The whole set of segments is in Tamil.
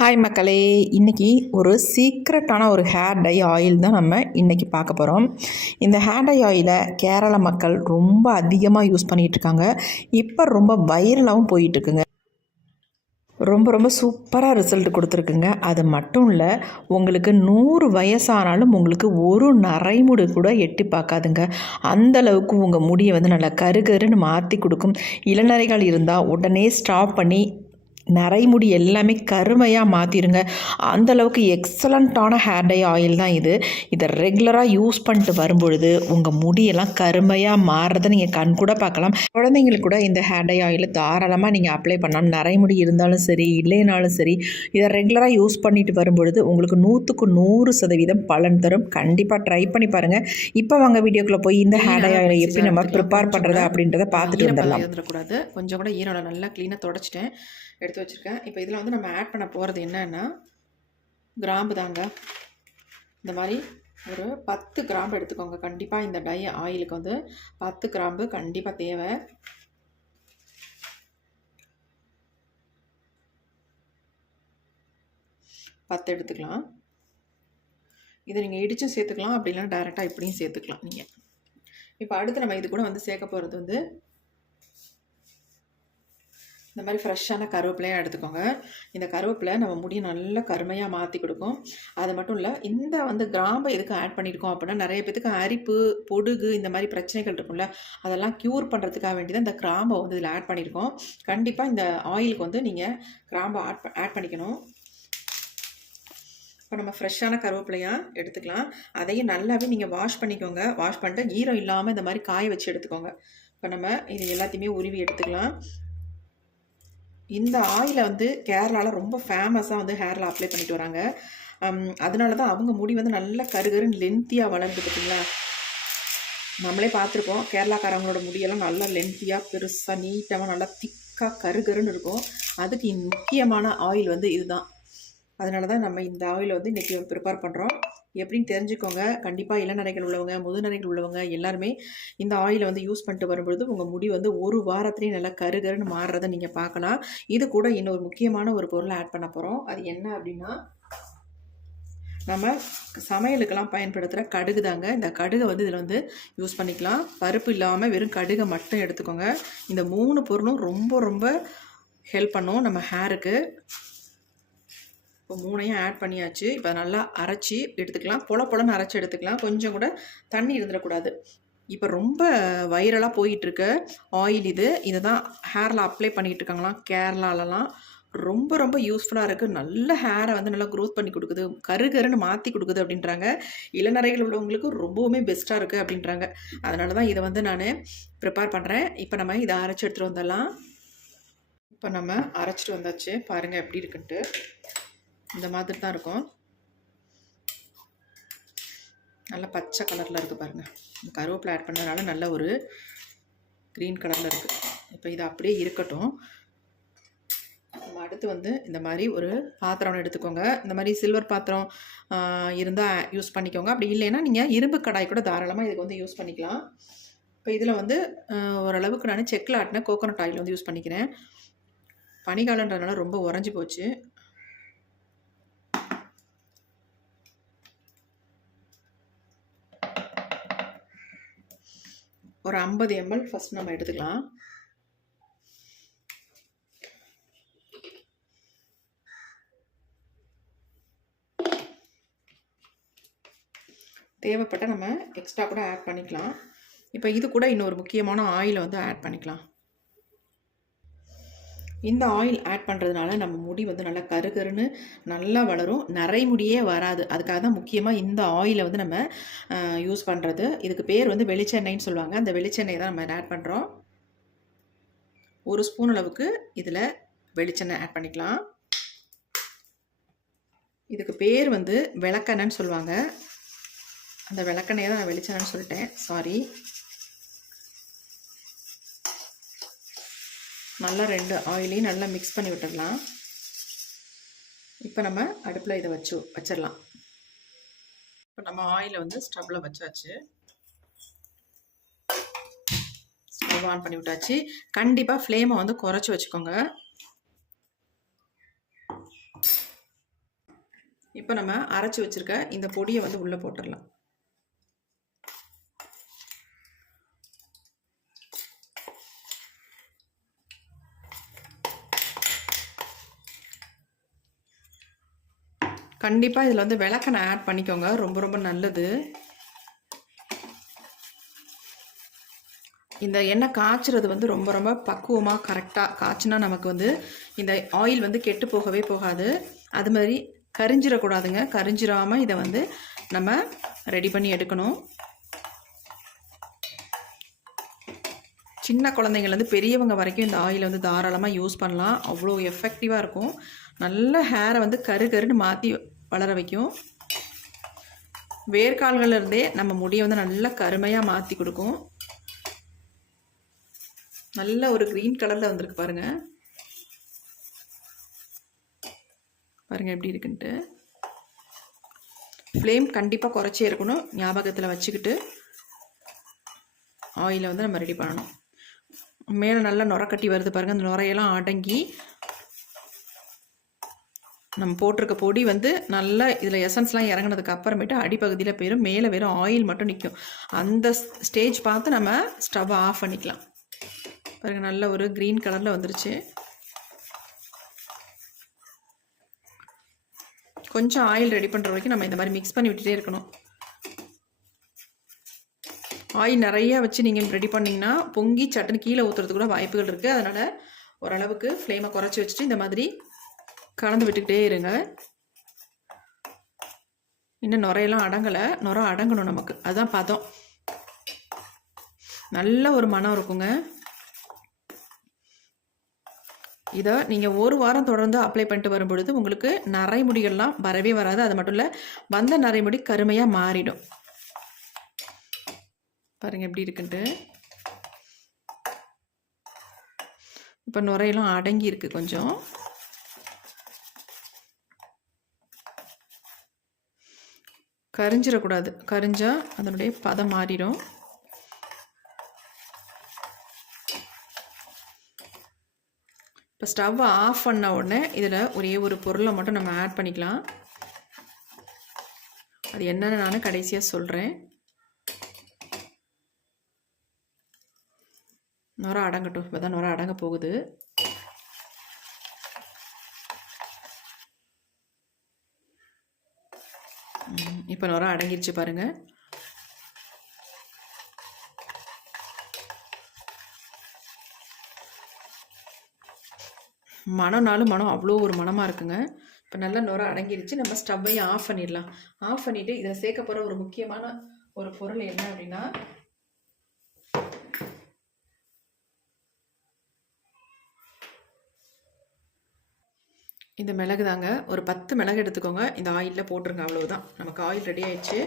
ஹாய் மக்களே, இன்றைக்கி ஒரு சீக்ரெட்டான ஒரு ஹேர் டை ஆயில் தான் நம்ம இன்றைக்கி பார்க்க போகிறோம். இந்த ஹேர் டை ஆயிலை கேரள மக்கள் ரொம்ப அதிகமாக யூஸ் பண்ணிகிட்ருக்காங்க. இப்போ ரொம்ப வைரலாகவும் போயிட்டுருக்குங்க. ரொம்ப சூப்பராக ரிசல்ட் கொடுத்துருக்குங்க. அது மட்டும் இல்லை, உங்களுக்கு 100 வயசானாலும் உங்களுக்கு ஒரு நரைமுடி கூட எட்டி பார்க்காதுங்க. அந்தளவுக்கு உங்கள் முடியை வந்து நல்லா கருகருன்னு மாற்றி கொடுக்கும். இளநரைகள் இருந்தால் உடனே ஸ்டாப் பண்ணி நரைமுடி எல்லாமே கருமையாக மாற்றிடுங்க. அந்தளவுக்கு எக்ஸலண்ட்டான ஹேர் டை ஆயில் தான் இது. இதை ரெகுலராக யூஸ் பண்ணிட்டு வரும்பொழுது உங்கள் முடியெல்லாம் கருமையாக மாறுறதை நீங்கள் கண் கூட பார்க்கலாம். குழந்தைங்களுக்கு கூட இந்த ஹேர் டை ஆயில் தாராளமாக நீங்கள் அப்ளை பண்ணலாம். நரைமுடி இருந்தாலும் சரி, இல்லைனாலும் சரி, இதை ரெகுலராக யூஸ் பண்ணிட்டு வரும்பொழுது உங்களுக்கு 100க்கு 100% பலன் தரும். கண்டிப்பாக ட்ரை பண்ணி பாருங்கள். இப்போ வாங்க வீடியோக்குள்ளே போய் இந்த ஹேர் டை ஆயிலை எப்படி நம்ம ப்ரிப்பேர் பண்ணுறதா அப்படின்றத பார்த்துட்டு வந்துடலாம். இருந்துடக்கூடாது. கொஞ்சம் கூட ஈரோட நல்லா க்ளீனாக தொடச்சிட்டேன், எடுத்து வச்சுருக்கேன். இப்போ இதில் வந்து நம்ம ஆட் பண்ண போகிறது என்னன்னா கிராம்பு தாங்க. இந்த மாதிரி ஒரு 10 கிராம்பு எடுத்துக்கோங்க. கண்டிப்பாக இந்த டை ஆயிலுக்கு வந்து 10 கிராம்பு கண்டிப்பாக தேவை. எடுத்துக்கலாம். இதை நீங்கள் இடிச்சும் சேர்த்துக்கலாம், அப்படி இல்லைன்னா டைரெக்டாக இப்படியும் சேர்த்துக்கலாம் நீங்கள். இப்போ அடுத்து நம்ம இது கூட வந்து சேர்க்க போகிறது வந்து இந்த மாதிரி ஃப்ரெஷ்ஷான கருவேப்பிலையாக எடுத்துக்கோங்க. இந்த கருவேப்பிலை நம்ம முடியை நல்லா கருமையாக மாற்றி கொடுக்கும். அது மட்டும் இல்லை, இந்த வந்து கிராம்பை எதுக்கு ஆட் பண்ணியிருக்கோம் அப்படின்னா, நிறைய பேத்துக்கு அரிப்பு, பொடுகு இந்த மாதிரி பிரச்சனைகள் இருக்கும்ல, அதெல்லாம் க்யூர் பண்ணுறதுக்காக வேண்டி தான் இந்த கிராம்பை வந்து இதில் ஆட் பண்ணியிருக்கோம். கண்டிப்பாக இந்த ஆயிலுக்கு வந்து நீங்கள் கிராம்பை ஆட் பண்ணிக்கணும். இப்போ நம்ம ஃப்ரெஷ்ஷான கருவேப்பிலையாக எடுத்துக்கலாம். அதையும் நல்லாவே நீங்கள் வாஷ் பண்ணிக்கோங்க. வாஷ் பண்ணிட்டு ஈரம் இல்லாமல் இந்த மாதிரி காய வச்சு எடுத்துக்கோங்க. இப்போ நம்ம இது எல்லாத்தையுமே உருவி எடுத்துக்கலாம். இந்த ஆயிலை வந்து கேரளாவில் ரொம்ப ஃபேமஸாக வந்து ஹேரில் அப்ளை பண்ணிட்டு வராங்க. அதனால தான் அவங்க முடி வந்து நல்லா கருகருன்னு லென்த்தியாக வளர்ந்து. பார்த்தீங்களா, நம்மளே பார்த்துருக்கோம், கேரளாக்காரங்களோட முடியெல்லாம் நல்லா லென்த்தியாக பெருசாக நீட்டாக நல்லா திக்காக கருகருன்னு இருக்கும். அதுக்கு முக்கியமான ஆயில் வந்து இதுதான். அதனால தான் நம்ம இந்த ஆயிலை வந்து இன்றைக்கி ப்ரிப்பேர் பண்ணுறோம். எப்படின்னு தெரிஞ்சுக்கோங்க. கண்டிப்பாக இளநரைகள் உள்ளவங்க, முதுநரைகள் உள்ளவங்க எல்லாருமே இந்த ஆயிலை வந்து யூஸ் பண்ணிட்டு வரும்பொழுது உங்கள் முடி வந்து ஒரு வாரத்துலேயும் நல்லா கருகருன்னு மாறுறதை நீங்கள் பார்க்கலாம். இது கூட இன்னொரு முக்கியமான ஒரு பொருளை ஆட் பண்ண போகிறோம். அது என்ன அப்படின்னா, நம்ம சமையலுக்கெல்லாம் பயன்படுத்துகிற கடுகு தாங்க. இந்த கடுகை வந்து இதில் வந்து யூஸ் பண்ணிக்கலாம். பருப்பு இல்லாமல் வெறும் கடுகை மட்டும் எடுத்துக்கோங்க. இந்த 3 பொருளும் ரொம்ப ஹெல்ப் பண்ணும் நம்ம ஹேருக்கு. இப்போ 3ஐயும் ஆட் பண்ணியாச்சு. இப்போ நல்லா அரைச்சி எடுத்துக்கலாம். பொலன்னு அரைச்சி எடுத்துக்கலாம். கொஞ்சம் கூட தண்ணி இருந்துடக்கூடாது. இப்போ ரொம்ப வைரலாக போயிட்டுருக்க ஆயில் இது. இதை தான் ஹேரில் அப்ளை பண்ணிகிட்டு இருக்காங்களாம் கேரளாலலாம். ரொம்ப யூஸ்ஃபுல்லாக இருக்குது. நல்ல ஹேரை வந்து நல்லா க்ரோத் பண்ணி கொடுக்குது, கருகருன்னு மாற்றி கொடுக்குது அப்படின்றாங்க. இளநரைகள் உள்ளவங்களுக்கு ரொம்பவுமே பெஸ்ட்டாக இருக்குது அப்படின்றாங்க. அதனால தான் இதை வந்து நான் ப்ரிப்பேர் பண்ணுறேன். இப்போ நம்ம இதை அரைச்சி எடுத்துகிட்டு வந்துடலாம். இப்போ நம்ம அரைச்சிட்டு வந்தாச்சு. பாருங்கள் எப்படி இருக்குன்ட்டு. இந்த மாதிரி தான் இருக்கும். நல்ல பச்சை கலரில் இருக்குது பாருங்கள். கருவேப்பிலை ஆட் பண்ணதுனால நல்ல ஒரு க்ரீன் கலரில் இருக்குது. இப்போ இது அப்படியே இருக்கட்டும். நம்ம அடுத்து வந்து இந்த மாதிரி ஒரு பாத்திரம் எடுத்துக்கோங்க. இந்த மாதிரி சில்வர் பாத்திரம் இருந்தால் யூஸ் பண்ணிக்கோங்க. அப்படி இல்லைன்னா நீங்கள் இரும்பு கடாய் கூட தாராளமாக இதுக்கு வந்து யூஸ் பண்ணிக்கலாம். இப்போ இதில் வந்து ஓரளவுக்கு நான் செக்கில் ஆட்டின கோகோனட் ஆயில் வந்து யூஸ் பண்ணிக்கிறேன். பனிக்காலன்றதுனால ரொம்ப உறைஞ்சி போச்சு. ஒரு 50 ml ஃபஸ்ட் நம்ம எடுத்துக்கலாம். தேவைப்பட்ட நம்ம எக்ஸ்ட்ரா கூட ஆட் பண்ணிக்கலாம். இப்போ இது கூட இன்னொரு முக்கியமான ஆயிலை வந்து ஆட் பண்ணிக்கலாம். இந்த ஆயில் ஆட் பண்ணுறதுனால நம்ம முடி வந்து நல்லா கருகருன்னு நல்லா வளரும், நரைமுடியே வராது. அதுக்காக தான் முக்கியமாக இந்த ஆயிலை வந்து நம்ம யூஸ் பண்ணுறது. இதுக்கு பேர் வந்து வெளிச்செண்ணெய்ன்னு சொல்லுவாங்க. அந்த வெளிச்செண்ணெய் தான் நம்ம ஆட் பண்ணுறோம். 1 ஸ்பூன் அளவுக்கு இதில் வெளிச்செண்ணெய் ஆட் பண்ணிக்கலாம். இதுக்கு பேர் வந்து விளக்கெண்ணெய்ன்னு சொல்லுவாங்க. அந்த விளக்கெண்ணெயை தான் நான் வெளிச்செண்ணெய்ன்னு சொல்லிட்டேன், சாரி. நல்லா 2 ஆயிலையும் நல்லா மிக்ஸ் பண்ணி விட்டுடலாம். இப்போ நம்ம அடுப்பில் இதை வச்சிடலாம். இப்போ நம்ம ஆயிலை வந்து ஸ்டவ்வில் வச்சாச்சு. ஸ்டவ் ஆன் பண்ணி விட்டாச்சு. கண்டிப்பாக ஃப்ளேமை வந்து குறைச்சி வச்சுக்கோங்க. இப்போ நம்ம அரைச்சி வச்சுருக்க இந்த பொடியை வந்து உள்ளே போட்டுடலாம். கண்டிப்பாக இதில் வந்து விளக்கெண்ணெய் ஆட் பண்ணிக்கோங்க, ரொம்ப ரொம்ப நல்லது. இந்த எண்ணெய் காய்ச்சறது வந்து ரொம்ப ரொம்ப பக்குவமாக கரெக்டாக காய்ச்சினா நமக்கு வந்து இந்த ஆயில் வந்து கெட்டு போகவே போகாது. அது மாதிரி கரிஞ்சிடக்கூடாதுங்க. கரிஞ்சிடாமல் இதை வந்து நம்ம ரெடி பண்ணி எடுக்கணும். சின்ன குழந்தைங்கள்லேருந்து பெரியவங்க வரைக்கும் இந்த ஆயிலை வந்து தாராளமாக யூஸ் பண்ணலாம். அவ்வளோ எஃபெக்டிவாக இருக்கும். நல்ல ஹேரை வந்து கருன்னு மாற்றி வளர வைக்கும். வேர்க்கால்கள்லேருந்தே நம்ம முடியை வந்து நல்லா கருமையாக மாற்றி கொடுக்கும். நல்ல ஒரு க்ரீன் கலரில் வந்திருக்கு பாருங்கள். பாருங்கள் எப்படி இருக்குன்ட்டு. ஃப்ளேம் கண்டிப்பாக குறைச்சே இருக்கணும், ஞாபகத்தில் வச்சுக்கிட்டு ஆயிலை வந்து நம்ம ரெடி பண்ணணும். மேலே நல்லா நுரை கட்டி வருது பாருங்கள். அந்த நுரையெல்லாம் அடங்கி நம்ம போட்டிருக்க பொடி வந்து நல்லா இதில் எசன்ஸ்லாம் இறங்கினதுக்கு அப்புறமேட்டு அடிப்பகுதியில் போயிடும், மேலே வெறும் ஆயில் மட்டும் நிற்கும். அந்த ஸ்டேஜ் பார்த்து நம்ம ஸ்டவ்வை ஆஃப் பண்ணிக்கலாம். பாருங்கள் நல்ல ஒரு க்ரீன் கலரில் வந்துருச்சு. கொஞ்சம் ஆயில் ரெடி பண்ணுற வரைக்கும் நம்ம இந்த மாதிரி மிக்ஸ் பண்ணி விட்டுட்டே இருக்கணும். ஆயில் நிறையா வச்சு நீங்கள் ரெடி பண்ணிங்கன்னா பொங்கி சட்டுன்னு கீழே ஊற்றுறது கூட வாய்ப்புகள் இருக்குது. அதனால் ஓரளவுக்கு ஃப்ளேமை குறைச்சி வச்சுட்டு இந்த மாதிரி கலந்து விட்டுக்கிட்டே இருங்க. இன்னும் நுரையெல்லாம் அடங்கலை, நுரை அடங்கணும் நமக்கு, அதுதான் பதம். நல்ல ஒரு மனம் இருக்குங்க. இதை நீங்கள் ஒரு வாரம் தொடர்ந்து அப்ளை பண்ணிட்டு வரும் பொழுது உங்களுக்கு நரைமுடிகள்லாம் வரவே வராது. அது மட்டும் இல்லை, வந்த நரைமுடி கருமையாக மாறிடும். பாருங்கள் எப்படி இருக்குன்ட்டு. இப்போ நுரையெல்லாம் அடங்கி இருக்கு. கொஞ்சம் கரிஞ்சிடக்கூடாது, கரிஞ்சா அதனுடைய பதம் மாறிடும். இப்போ ஸ்டவ்வை ஆஃப் பண்ண உடனே இதில் ஒரே ஒரு பொருளை மட்டும் நம்ம ஆட் பண்ணிக்கலாம். அது என்னென்னு நான் கடைசியாக சொல்கிறேன். நுரை அடங்கட்டும். இப்போ தான் நுரை அடங்க போகுது. இப்போ நுரை அடங்கிருச்சு பாருங்கள். மனம்னாலும் மனம் அவ்வளோ ஒரு மனமாக இருக்குங்க. இப்போ நல்லா நுரை அடங்கிருச்சு. நம்ம ஸ்டவ்வையும் ஆஃப் பண்ணிடலாம். ஆஃப் பண்ணிவிட்டு இதில் சேர்க்க போகிற ஒரு முக்கியமான ஒரு பொருள் என்ன அப்படின்னா, இந்த மிளகு தாங்க. ஒரு 10 மிளகு எடுத்துக்கோங்க. இந்த ஆயிலில் போட்டுருங்க, அவ்வளவுதான். நமக்கு ஆயில் ரெடி ஆயிடுச்சு.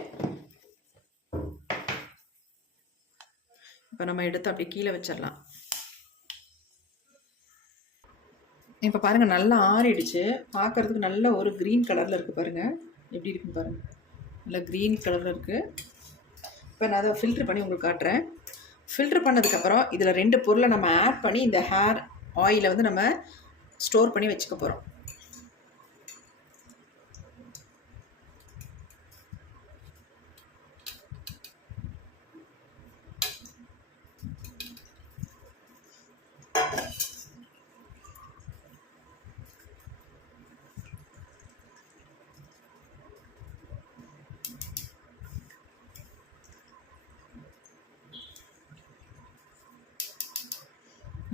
இப்போ நம்ம எடுத்து அப்படி கீழே வச்சிடலாம். இப்போ பாருங்கள் நல்லா ஆறிடுச்சு. பார்க்குறதுக்கு நல்ல ஒரு க்ரீன் கலரில் இருக்குது பாருங்கள். எப்படி இருக்குன்னு பாருங்கள், நல்லா க்ரீன் கலரில் இருக்குது. இப்போ நான் அதை ஃபில்ட்ரு பண்ணி உங்களுக்கு காட்டுறேன். ஃபில்ட்ரு பண்ணதுக்கப்புறம் இதில் 2 பொருளை நம்ம ஆட் பண்ணி இந்த ஹேர் ஆயிலை வந்து நம்ம ஸ்டோர் பண்ணி வச்சுக்க போகிறோம்.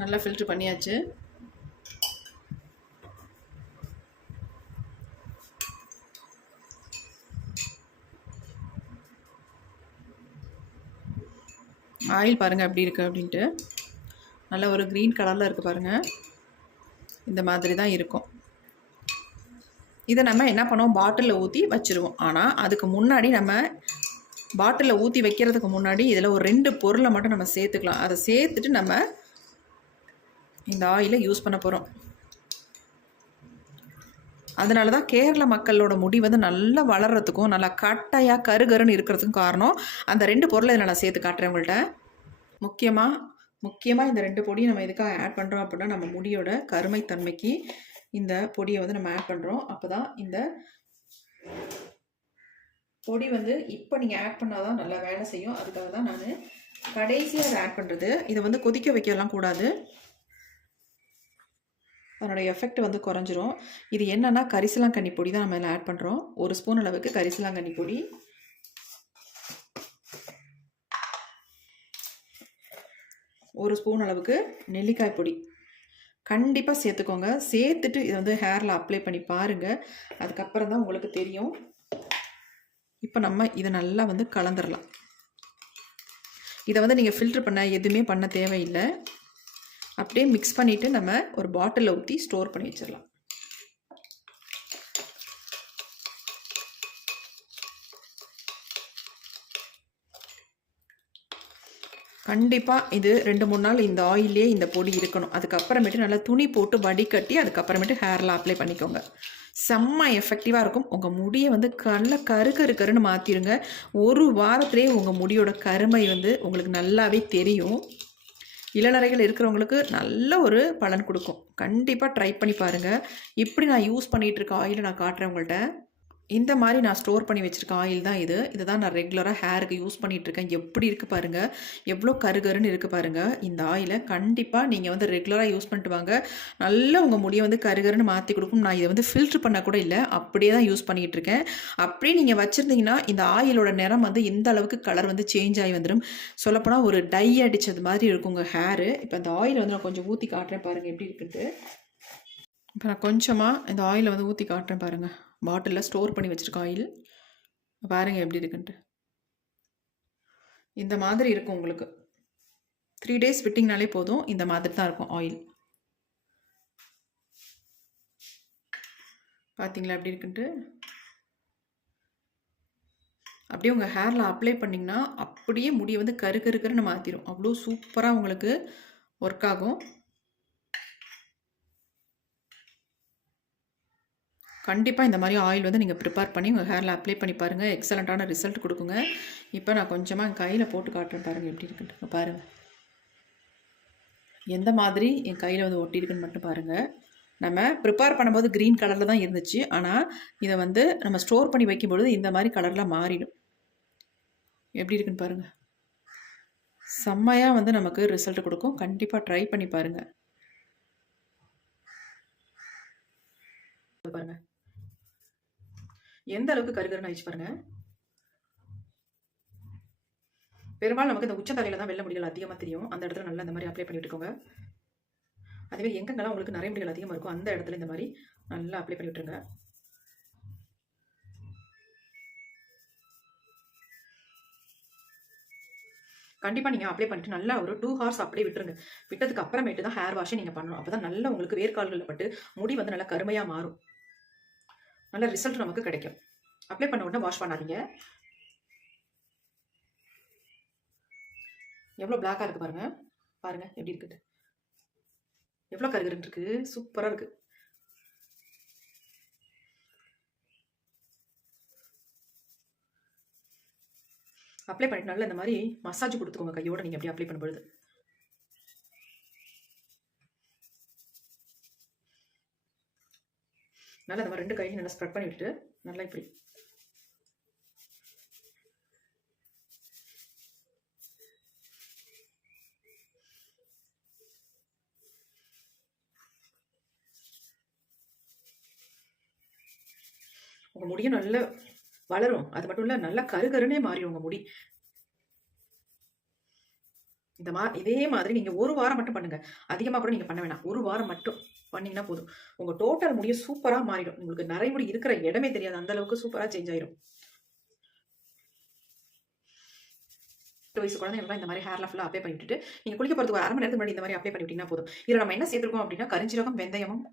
நல்லா ஃபில்ட்ரு பண்ணியாச்சு. ஆயில் பாருங்கள் எப்படி இருக்குது அப்படின்ட்டு. நல்ல ஒரு க்ரீன் கலரில் இருக்குது பாருங்கள். இந்த மாதிரி தான் இருக்கும். இதை நம்ம என்ன பண்ணுவோம், பாட்டிலில் ஊற்றி வச்சுருவோம். ஆனால் அதுக்கு முன்னாடி நம்ம பாட்டிலில் ஊற்றி வைக்கிறதுக்கு முன்னாடி இதில் ஒரு 2 பொருளை மட்டும் நம்ம சேர்த்துக்கலாம். அதை சேர்த்துட்டு நம்ம இந்த ஆயிலை யூஸ் பண்ண போகிறோம். அதனால தான் கேரள மக்களோட முடி வந்து நல்லா வளர்கிறதுக்கும் நல்லா கட்டையாக கருன்னு இருக்கிறதுக்கும் காரணம் அந்த 2 பொருளை இதில் நான் சேர்த்து காட்டுறேன் உங்கள்கிட்ட. முக்கியமாக இந்த 2 பொடியை நம்ம எதுக்காக ஆட் பண்ணுறோம் அப்படின்னா, நம்ம முடியோட கருமைத்தன்மைக்கு இந்த பொடியை வந்து நம்ம ஆட் பண்ணுறோம். அப்போ தான் இந்த பொடி வந்து இப்போ நீங்கள் ஆட் பண்ணால் தான் நல்லா வேலை செய்யும். அதுக்காக தான் நான் கடைசியாக அதை ஆட் பண்ணுறது. இதை வந்து கொதிக்க வைக்கலாம் கூடாது, அதனுடைய எஃபெக்ட் வந்து குறைஞ்சிரும். இது என்னென்னா கரிசலாங்கண்ணி பொடி தான் நம்ம இதில் ஆட் பண்ணுறோம். 1 ஸ்பூன் அளவுக்கு கரிசலாங்கண்ணி பொடி, 1 ஸ்பூன் அளவுக்கு நெல்லிக்காய் பொடி கண்டிப்பாக சேர்த்துக்கோங்க. சேர்த்துட்டு இதை வந்து ஹேரில் அப்ளை பண்ணி பாருங்கள். அதுக்கப்புறம் தான் உங்களுக்கு தெரியும். இப்போ நம்ம இதை நல்லா வந்து கலந்துடலாம். இதை வந்து நீங்கள் ஃபில்ட்ரு பண்ண எதுவுமே பண்ண தேவையில்லை. அப்படியே மிக்ஸ் பண்ணிவிட்டு நம்ம ஒரு பாட்டிலில் ஊற்றி ஸ்டோர் பண்ணி வச்சிடலாம். கண்டிப்பாக இது 2-3 நாள் இந்த ஆயிலே இந்த பொடி இருக்கணும். அதுக்கப்புறமேட்டு நல்லா துணி போட்டு வடிகட்டி அதுக்கப்புறமேட்டு ஹேரில் அப்ளை பண்ணிக்கோங்க. செம்ம எஃபெக்டிவாக இருக்கும். உங்கள் முடியை வந்து கருன்னு மாற்றிடுங்க. ஒரு வாரத்திலே உங்கள் முடியோட கருமை வந்து உங்களுக்கு நல்லாவே தெரியும். இளநரைகள் இருக்கிறவங்களுக்கு நல்ல ஒரு பலன் கொடுக்கும். கண்டிப்பாக ட்ரை பண்ணி பாருங்கள். இப்படி நான் யூஸ் பண்ணிகிட்டு இருக்க ஆயிலை நான் காட்டுறேன் உங்கள்கிட்ட. இந்த மாதிரி நான் ஸ்டோர் பண்ணி வச்சுருக்க ஆயில் தான் இது. இதை தான் நான் ரெகுலராக ஹேருக்கு யூஸ் பண்ணிகிட்ருக்கேன். எப்படி இருக்குது பாருங்கள், எவ்வளோ கருகருன்னு இருக்குது பாருங்கள். இந்த ஆயிலை கண்டிப்பாக நீங்கள் வந்து ரெகுலராக யூஸ் பண்ணிட்டு வாங்க. நல்லா உங்கள் முடியை வந்து கருகருன்னு மாற்றி கொடுக்கும். நான் இதை வந்து ஃபில்ட்ரு பண்ண கூட இல்லை, அப்படியே தான் யூஸ் பண்ணிகிட்ருக்கேன். அப்படியே நீங்கள் வச்சுருந்தீங்கன்னா இந்த ஆயிலோட நிறம் வந்து இந்த அளவுக்கு கலர் வந்து சேஞ்ச் ஆகி வந்துடும். சொல்லப்போனால் ஒரு டை அடித்தது மாதிரி இருக்கும் உங்கள் ஹேரு. இப்போ இந்த ஆயிலை வந்து நான் கொஞ்சம் ஊற்றி காட்டுறேன் பாருங்கள் எப்படி இருக்குது. இப்போ நான் கொஞ்சமாக இந்த ஆயிலை வந்து ஊற்றி காட்டுறேன் பாருங்கள். பாட்டிலில் ஸ்டோர் பண்ணி வச்சுருக்க ஆயில் பாருங்கள் எப்படி இருக்குன்ட்டு. இந்த மாதிரி இருக்கும் உங்களுக்கு. 3 டேஸ் விட்டிங்கனாலே போதும். இந்த மாதிரி தான் இருக்கும் ஆயில். பார்த்தீங்களா எப்படி இருக்குன்ட்டு. அப்படியே உங்கள் ஹேரில் அப்ளை பண்ணிங்கன்னா அப்படியே முடியை வந்து கருன்னு மாற்றிடும். அவ்வளோ சூப்பராக உங்களுக்கு ஒர்க் ஆகும். கண்டிப்பாக இந்த மாதிரி ஆயில் வந்து நீங்கள் ப்ரிப்பேர் பண்ணி உங்கள் ஹேரில் அப்ளை பண்ணி பாருங்கள். எக்ஸலண்ட்டான ரிசல்ட் கொடுக்குங்க. இப்போ நான் கொஞ்சமாக என் கையில் போட்டு காட்டுறேன் பாருங்கள் எப்படி இருக்குன்ட்டு. பாருங்கள் எந்த மாதிரி என் கையில் வந்து ஒட்டியிருக்குன்னு மட்டும் பாருங்கள். நம்ம ப்ரிப்பேர் பண்ணும்போது க்ரீன் கலரில் தான் இருந்துச்சு. ஆனால் இதை வந்து நம்ம ஸ்டோர் பண்ணி வைக்கும்பொழுது இந்த மாதிரி கலரில் மாறிடும். எப்படி இருக்குன்னு பாருங்கள். செம்மையாக வந்து நமக்கு ரிசல்ட் கொடுக்கும். கண்டிப்பாக ட்ரை பண்ணி பாருங்கள். பாருங்கள் எந்த அளவுக்கு கருகருன்னு ஆயிடுச்சு பாருங்கள். பெரும்பாலும் நமக்கு இந்த உச்சந்தலையில் தான் வெள்ளை முடிகள் அதிகமாக தெரியும். அந்த இடத்துல நல்லா இந்த மாதிரி அப்ளை பண்ணி விட்டுக்கோங்க. அதுவே எங்கெங்கெல்லாம் உங்களுக்கு நிறைய முடிகள் அதிகமாக இருக்கும் அந்த இடத்துல இந்த மாதிரி நல்லா அப்ளை பண்ணி விட்டுருங்க. கண்டிப்பாக நீங்கள் அப்ளை பண்ணிட்டு நல்லா ஒரு 2 ஹவர்ஸ் அப்படியே விட்டுருங்க. விட்டதுக்கு அப்புறமேட்டு தான் ஹேர் வாஷே நீங்கள் பண்ணணும். அப்போ தான் நல்லா உங்களுக்கு வேர்க்கால்களில் பட்டு முடி வந்து நல்லா கருமையாக மாறும். நல்ல ரிசல்ட் நமக்கு கிடைக்கும். அப்ளை பண்ண உடனே வாஷ் பண்ணாதீங்க. எவ்வளோ பிளாக்காக இருக்குது பாருங்கள். பாருங்கள் எப்படி இருக்குது, எவ்வளோ கருகருன்னு இருக்குது. சூப்பராக இருக்குது. அப்ளை பண்ணிட்டு நல்லா இந்த மாதிரி மசாஜ் கொடுத்துக்கோங்க கையோட. நீங்கள் எப்படி அப்ளை பண்ணும்பொழுது நல்லா இந்த மாதிரி 2 கையும் நல்லா ஸ்ப்ரெட் பண்ணிவிட்டு நல்லா இப்படி உங்கள் முடியும் நல்லா வளரும். அது மட்டும் இல்லை நல்லா கருகருன்னே மாறிடும் உங்கள் முடி. இதே மாதிரி நீங்கள் 1 வாரம் மட்டும் பண்ணுங்கள். அதிகமாக கூட நீங்கள் பண்ண வேணாம். 1 வாரம் மட்டும் பண்ணிங்கன்னா போதும். உங்கள் டோட்டல் முடியும் சூப்பராக மாறிடும். உங்களுக்கு நிறைய முடி இருக்கிற இடமே தெரியாது. அந்த அளவுக்கு சூப்பராக சேஞ்ச் ஆயிடும். 8 வயசு குழந்தைங்களுக்கு இந்த மாதிரி ஹேர்ல ஃபுல்லாக அப்ளை பண்ணிவிட்டு நீங்கள் குளிக்க போகிறதுக்கு ஒரு 1/2 மணி நேரத்துக்கு முன்னாடி இந்த மாதிரி அப்ளை பண்ணிவிட்டீங்கன்னா போதும். இதில் நம்ம என்ன சேர்த்துருக்கோம் அப்படின்னா கரிஞ்சீரகம், வெந்தயமும்,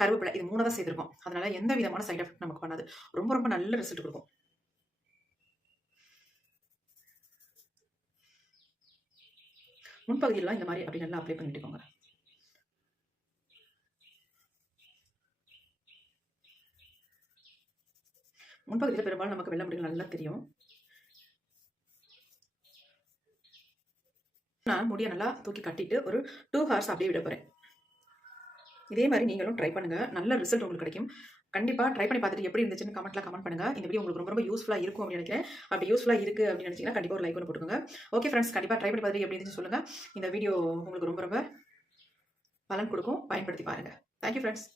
கருவேப்பிலை இது 3 தான் சேர்த்துருக்கோம். அதனால எந்த விதமான சைட் எஃபெக்ட் நமக்கு பண்ணாது. ரொம்ப ரொம்ப நல்ல ரிசல்ட் கொடுக்கும். முன்பகுதியெல்லாம் இந்த மாதிரி அப்படி நல்லா அப்ளை பண்ணிட்டுக்கோங்க. முன்பகுதியில் பெரும்பாலும் நமக்கு வெள்ளை முடிகள் நல்லா தெரியும். நான் முடியை நல்லா தூக்கி கட்டிட்டு ஒரு 2 ஹவர்ஸ் அப்படியே விட போகிறேன். இதே மாதிரி நீங்களும் ட்ரை பண்ணுங்கள். நல்ல ரிசல்ட் உங்களுக்கு கிடைக்கும். கண்டிப்பாக ட்ரை பண்ணி பார்த்துட்டு எப்படி இருந்துச்சுன்னு கமெண்ட் பண்ணுங்கள். இந்த வீடியோ உங்களுக்கு ரொம்ப யூஸ்ஃபுல்லாக இருக்கும் அப்படின்னு நினைக்கிறேன். அப்படி யூஸ்ஃபுல்லாக இருக்குது அப்படின்னு நினச்சிங்கன்னா கண்டிப்பாக ஒரு லைக் ஒன்று போட்டுக்கோங்க. ஓகே ஃப்ரெண்ட்ஸ், கண்டிப்பாக ட்ரை பண்ணி பார்த்துட்டு எப்படி இருந்துச்சு சொல்லுங்கள். இந்த வீடியோ உங்களுக்கு ரொம்ப பலன் கொடுக்கும். பயன்படுத்தி பாருங்கள். Thank you friends.